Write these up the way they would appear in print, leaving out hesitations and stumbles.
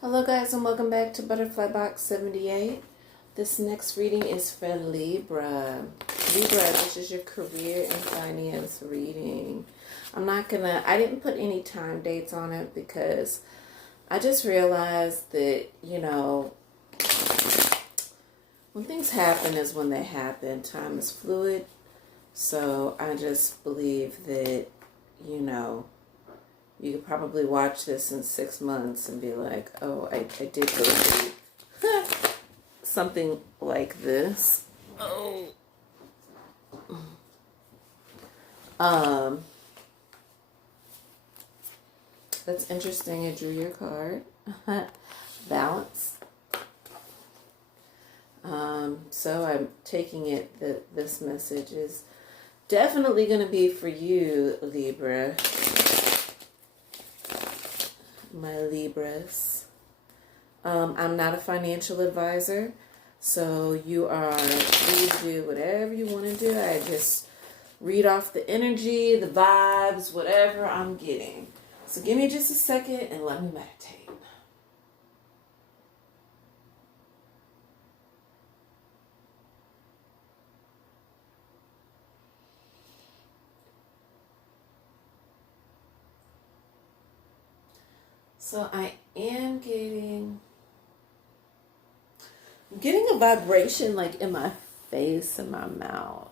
Hello guys and welcome back to Butterfly Box 78. This next reading is for Libra. Libra, this is your career and finance reading. I didn't put any time dates on it because I just realized that, when things happen is when they happen. Time is fluid. So I just believe that, you could probably watch this in 6 months and be like, oh, I did go through something like this. Oh. That's interesting. I drew your card. Balance. So I'm taking it that this message is definitely going to be for you, Libra. My Libras. I'm not a financial advisor, so you are free to do whatever you want to do. I just read off the energy, the vibes, whatever I'm getting. So give me just a second and let me meditate. So I am getting a vibration like in my face and my mouth.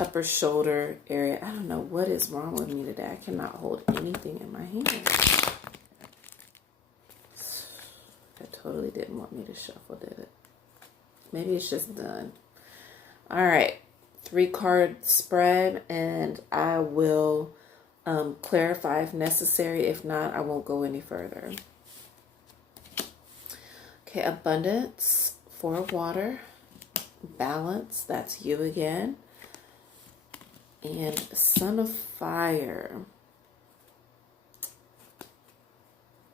Upper shoulder area. I don't know what is wrong with me today. I cannot hold anything in my hand. That totally didn't want me to shuffle, did it? Maybe it's just done. All right. 3-card spread, and I will clarify if necessary. If not, I won't go any further. Okay, abundance, 4 of water, balance, that's you again, and son of fire.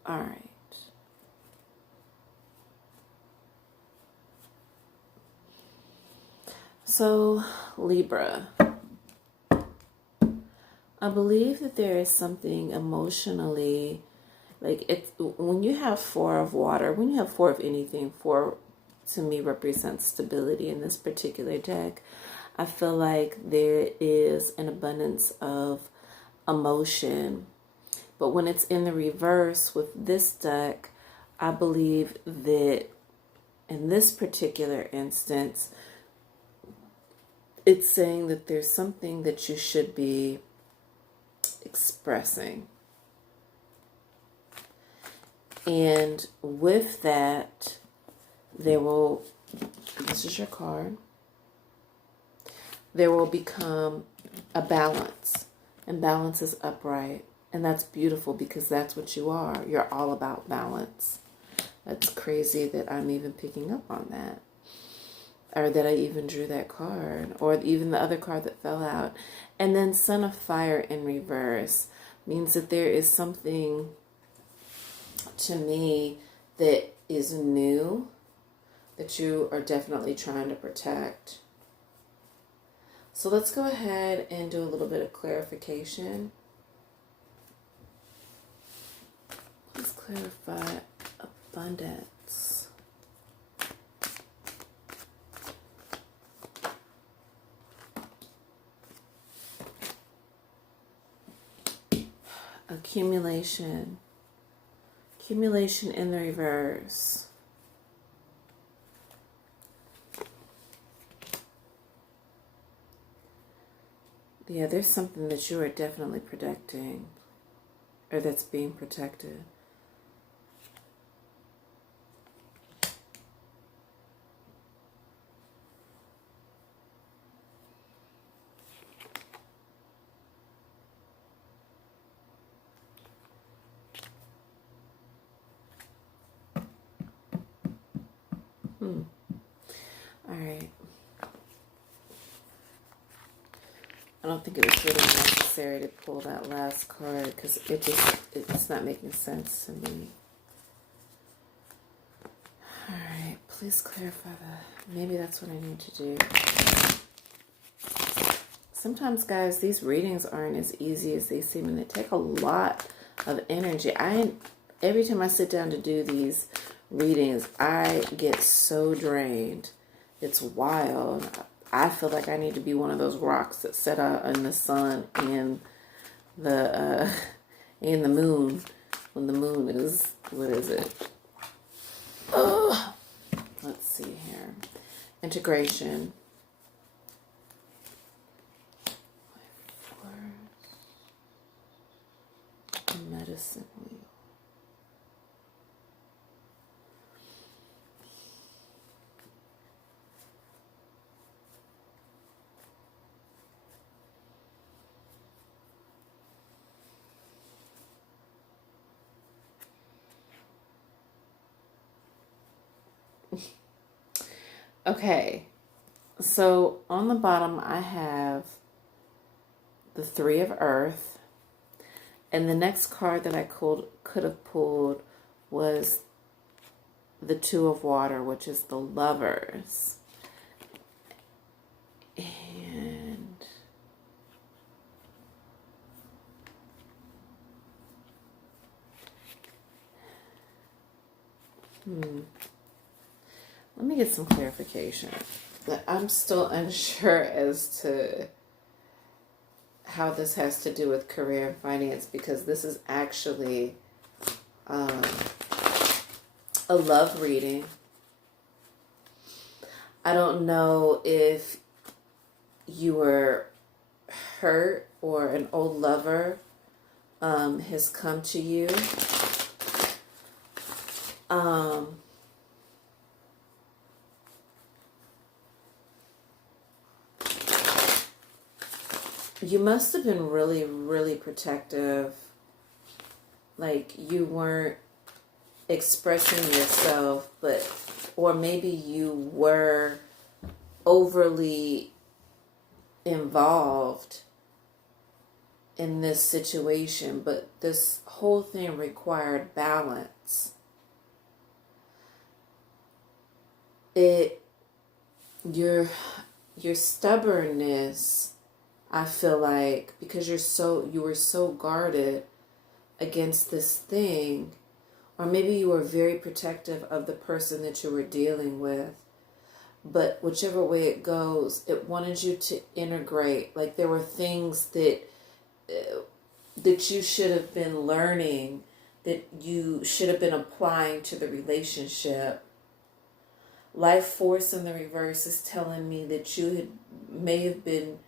All right. So, Libra. I believe that there is something emotionally, like it's when you have 4 of water, when you have 4 of anything, 4 to me represents stability in this particular deck. I feel like there is an abundance of emotion. But when it's in the reverse with this deck, I believe that in this particular instance, it's saying that there's something that you should be expressing. And with that, this is your card, there will become a balance. And balance is upright. And that's beautiful because that's what you are. You're all about balance. That's crazy that I'm even picking up on that. Or that I even drew that card. Or even the other card that fell out. And then Son of Fire in reverse means that there is something to me that is new that you are definitely trying to protect. So let's go ahead and do a little bit of clarification. Let's clarify abundance. Accumulation. Accumulation in the reverse. Yeah, there's something that you are definitely protecting, or that's being protected. All right. I don't think it was really necessary to pull that last card because it's not making sense to me. All right, please clarify that. Maybe that's what I need to do. Sometimes, guys, these readings aren't as easy as they seem, and they take a lot of energy. I every time I sit down to do these readings, I get so drained. It's wild. I feel like I need to be one of those rocks that sit out in the sun and the moon, when the moon is, what is it? Oh, let's see here. Integration. Medicine wheel. Okay, so on the bottom I have the Three of Earth, and the next card that I could have pulled was the Two of Water, which is the Lovers. And let me get some clarification. I'm still unsure as to how this has to do with career and finance, because this is actually a love reading. I don't know if you were hurt or an old lover has come to you. You must have been really, really protective. Like you weren't expressing yourself, or maybe you were overly involved in this situation, but this whole thing required balance. Your stubbornness, I feel like, because you were so guarded against this thing, or maybe you were very protective of the person that you were dealing with. But whichever way it goes, it wanted you to integrate. Like there were things that you should have been learning, that you should have been applying to the relationship. Life force in the reverse is telling me that you may have been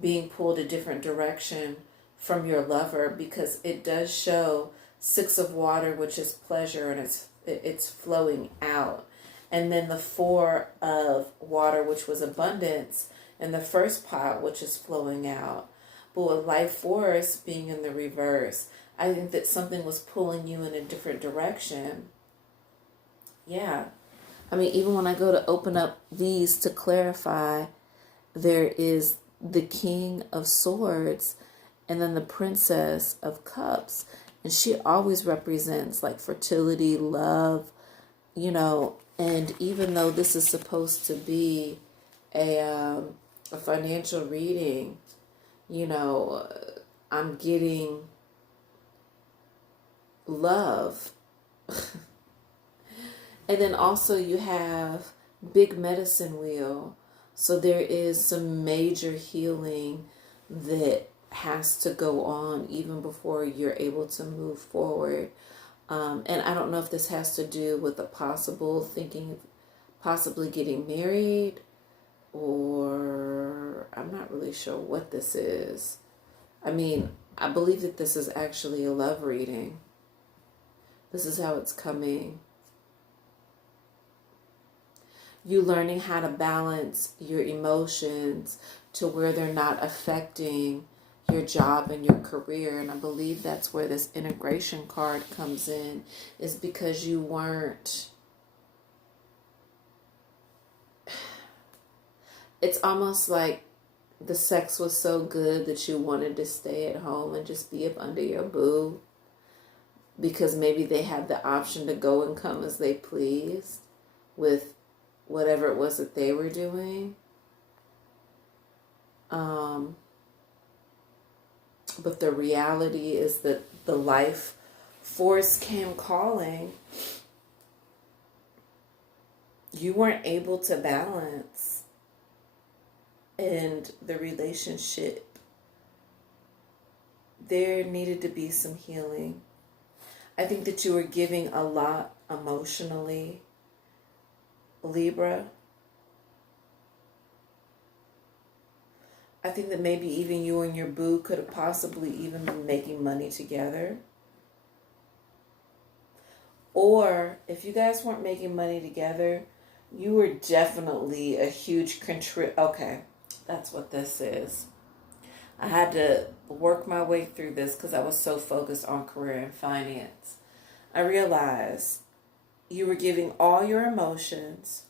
being pulled a different direction from your lover, because it does show Six of Water, which is pleasure, and it's flowing out. And then the Four of Water, which was abundance, and the first pile, which is flowing out. But with life force being in the reverse, I think that something was pulling you in a different direction. Yeah. I mean, even when I go to open up these to clarify, there is the King of Swords and then the Princess of Cups. And she always represents like fertility, love, and even though this is supposed to be a financial reading, I'm getting love. And then also you have big medicine wheel. So there is some major healing that has to go on even before you're able to move forward. And I don't know if this has to do with possibly getting married, or I'm not really sure what this is. I mean, I believe that this is actually a love reading. This is how it's coming. You learning how to balance your emotions to where they're not affecting your job and your career. And I believe that's where this integration card comes in, is because you weren't. It's almost like the sex was so good that you wanted to stay at home and just be up under your boo, because maybe they had the option to go and come as they pleased with whatever it was that they were doing. But the reality is that the life force came calling, you weren't able to balance, and the relationship, there needed to be some healing. I think that you were giving a lot emotionally, Libra. I think that maybe even you and your boo could have possibly even been making money together. Or if you guys weren't making money together, you were definitely a huge Okay, that's what this is. I had to work my way through this because I was so focused on career and finance. I realized you were giving all your emotions,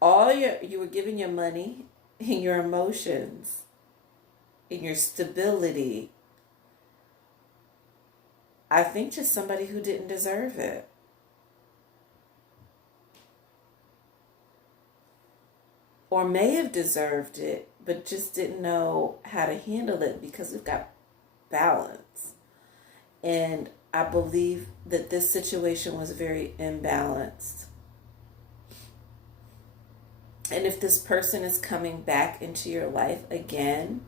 you were giving your money and your emotions and your stability, I think, to somebody who didn't deserve it. Or may have deserved it, but just didn't know how to handle it because we've got balance. And I believe that this situation was very imbalanced. And if this person is coming back into your life again,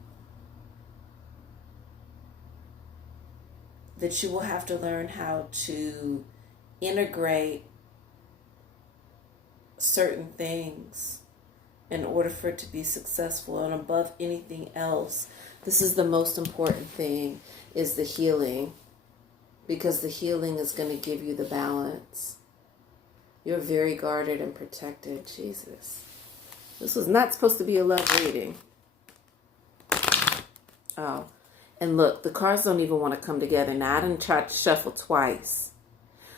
that you will have to learn how to integrate certain things in order for it to be successful. And above anything else, this is the most important thing, is the healing. Because the healing is going to give you the balance. You're very guarded and protected. Jesus. This was not supposed to be a love reading. Oh. And look, the cards don't even want to come together. Now, I didn't try to shuffle twice.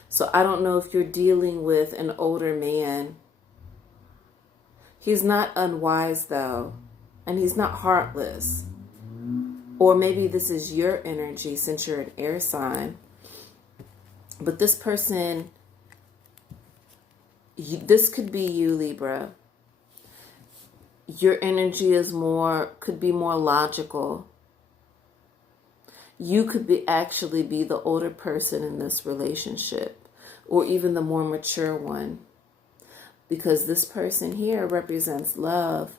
So I don't know if you're dealing with an older man. He's not unwise, though. And he's not heartless. Or maybe this is your energy since you're an air sign. But this person, this could be you, Libra. Your energy could be more logical. You could actually be the older person in this relationship, or even the more mature one. Because this person here represents love,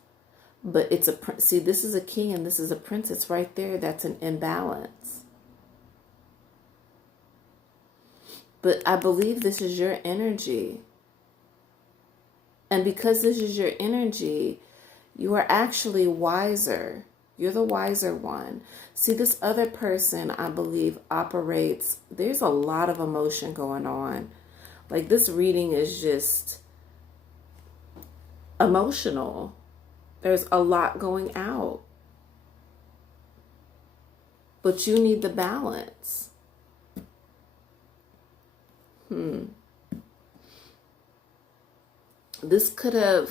but see, this is a king and this is a princess right there. That's an imbalance. But I believe this is your energy. And because this is your energy, you are actually wiser. You're the wiser one. See, this other person, I believe, operates, there's a lot of emotion going on. Like, this reading is just emotional. There's a lot going out. But you need the balance. This could have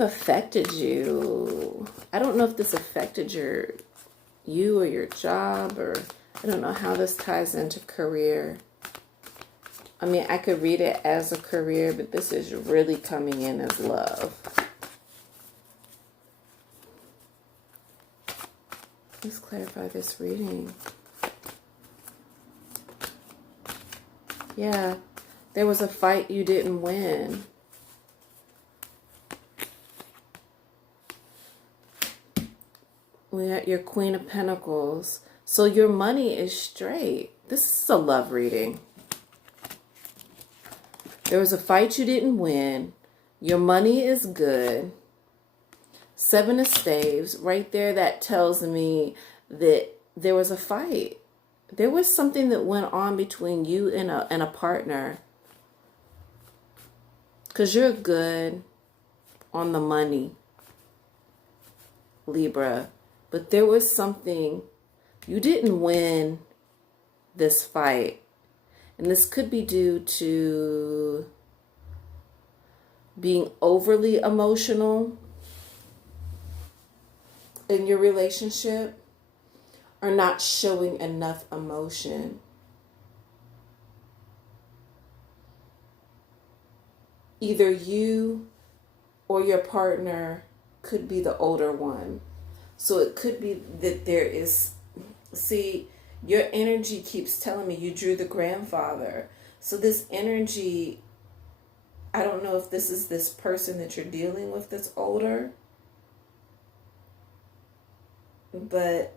affected you. I don't know if this affected you or your job, or I don't know how this ties into career. I mean, I could read it as a career, but this is really coming in as love. Let's clarify this reading. Yeah, there was a fight you didn't win. We got your Queen of Pentacles. So your money is straight. This is a love reading. There was a fight you didn't win. Your money is good. Seven of Staves. Right there, that tells me that there was a fight. There was something that went on between you and a partner. Because you're good on the money, Libra. But there was something, you didn't win this fight. And this could be due to being overly emotional in your relationship, or not showing enough emotion. Either you or your partner could be the older one. So it could be that there is, see, your energy keeps telling me you drew the grandfather. So this energy, I don't know if this is this person that you're dealing with that's older, but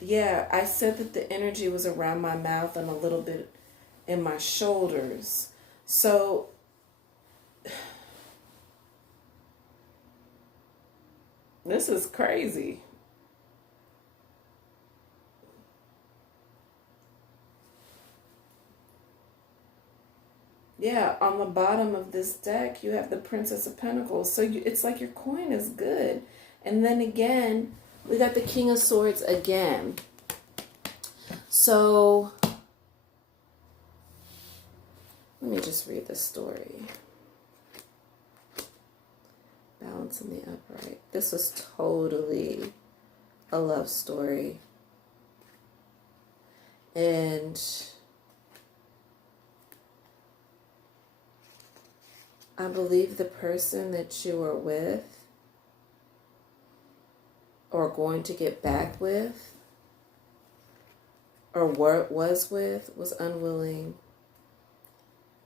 yeah, I said that the energy was around my mouth and a little bit in my shoulders. So this is crazy. Yeah, on the bottom of this deck, you have the Princess of Pentacles. So it's like your coin is good. And then again, we got the King of Swords again. So let me just read this story. Balance in the upright. This was totally a love story. And I believe the person that you were with or going to get back with or was with was unwilling.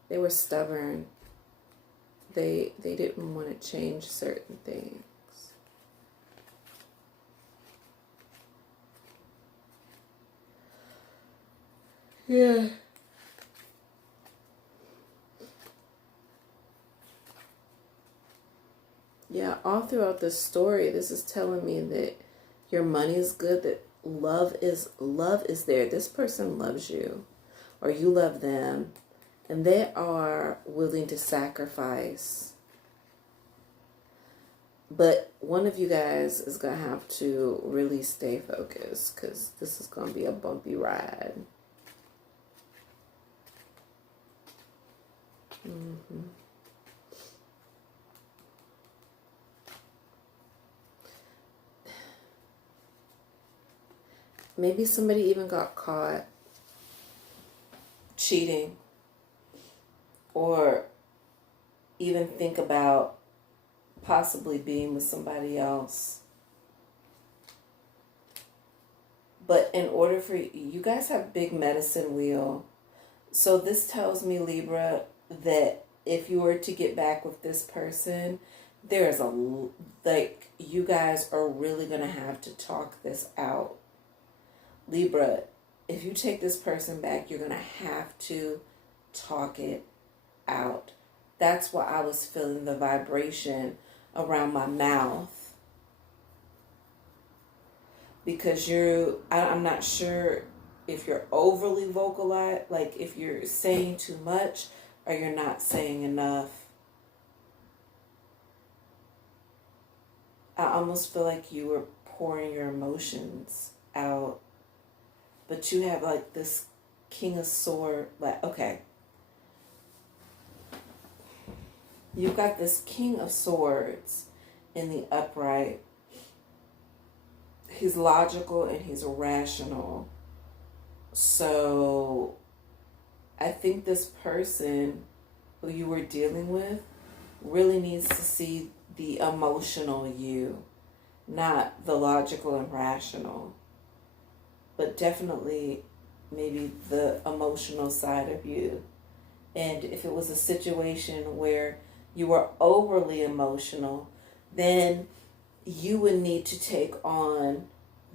They were stubborn. They didn't want to change certain things. Yeah. Yeah, all throughout this story, this is telling me that your money is good, that love is there. This person loves you, or you love them, and they are willing to sacrifice. But one of you guys is going to have to really stay focused, because this is going to be a bumpy ride. Mm-hmm. Maybe somebody even got caught cheating, or even think about possibly being with somebody else. But in order for you guys have big medicine wheel. So this tells me, Libra, that if you were to get back with this person, there's you guys are really going to have to talk this out. Libra, if you take this person back, you're going to have to talk it out. That's why I was feeling the vibration around my mouth. Because I'm not sure if you're overly vocalized, like if you're saying too much or you're not saying enough. I almost feel like you were pouring your emotions out. But you have like this King of Swords, like, okay. You've got this King of Swords in the upright. He's logical and he's rational. So I think this person who you were dealing with really needs to see the emotional you, not the logical and rational. But definitely maybe the emotional side of you. And if it was a situation where you were overly emotional, then you would need to take on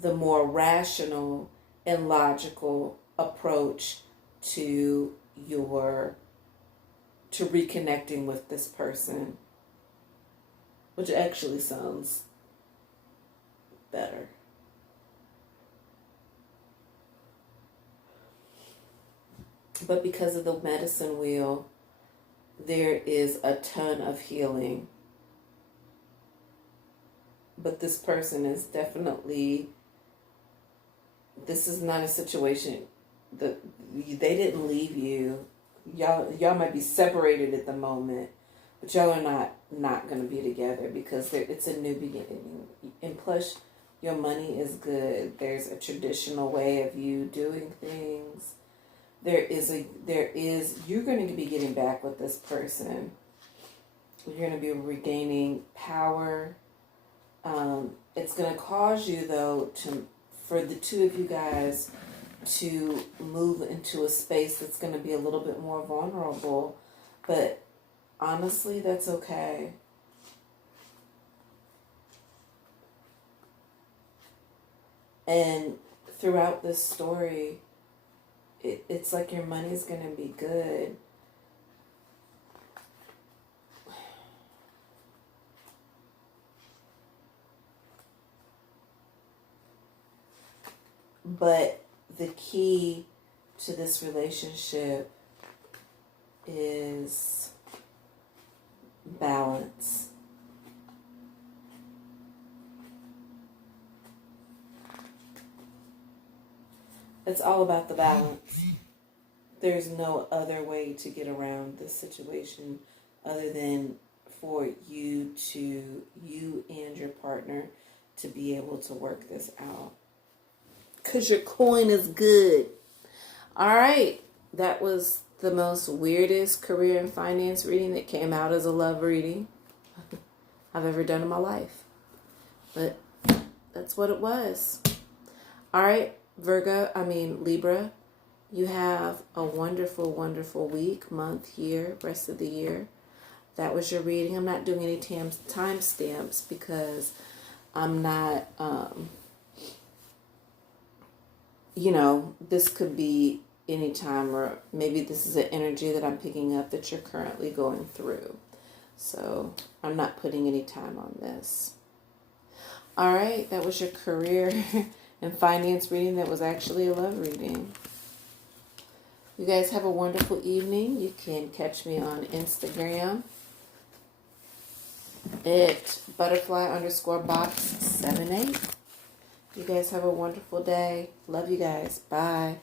the more rational and logical approach to reconnecting with this person, which actually sounds better. But because of the medicine wheel, there is a ton of healing. But this person is definitely, this is not a situation that they didn't leave you. Y'all might be separated at the moment, but y'all are not going to be together because it's a new beginning. And plus, your money is good. There's a traditional way of you doing things. You're going to be getting back with this person. You're going to be regaining power. It's going to cause you, though, for the two of you guys to move into a space that's going to be a little bit more vulnerable. But honestly, that's okay. And throughout this story, it's like your money's going to be good. But the key to this relationship is balance. It's all about the balance. There's no other way to get around this situation other than for you and your partner to be able to work this out. Because your coin is good. All right. That was the most weirdest career and finance reading that came out as a love reading I've ever done in my life. But that's what it was. All right, Libra, you have a wonderful, wonderful week, month, year, rest of the year. That was your reading. I'm not doing any time stamps because I'm not, this could be any time, or maybe this is an energy that I'm picking up that you're currently going through. So I'm not putting any time on this. All right, that was your career and finance reading. That was actually a love reading. You guys have a wonderful evening. You can catch me on Instagram at butterfly_box78. You guys have a wonderful day. Love you guys. Bye.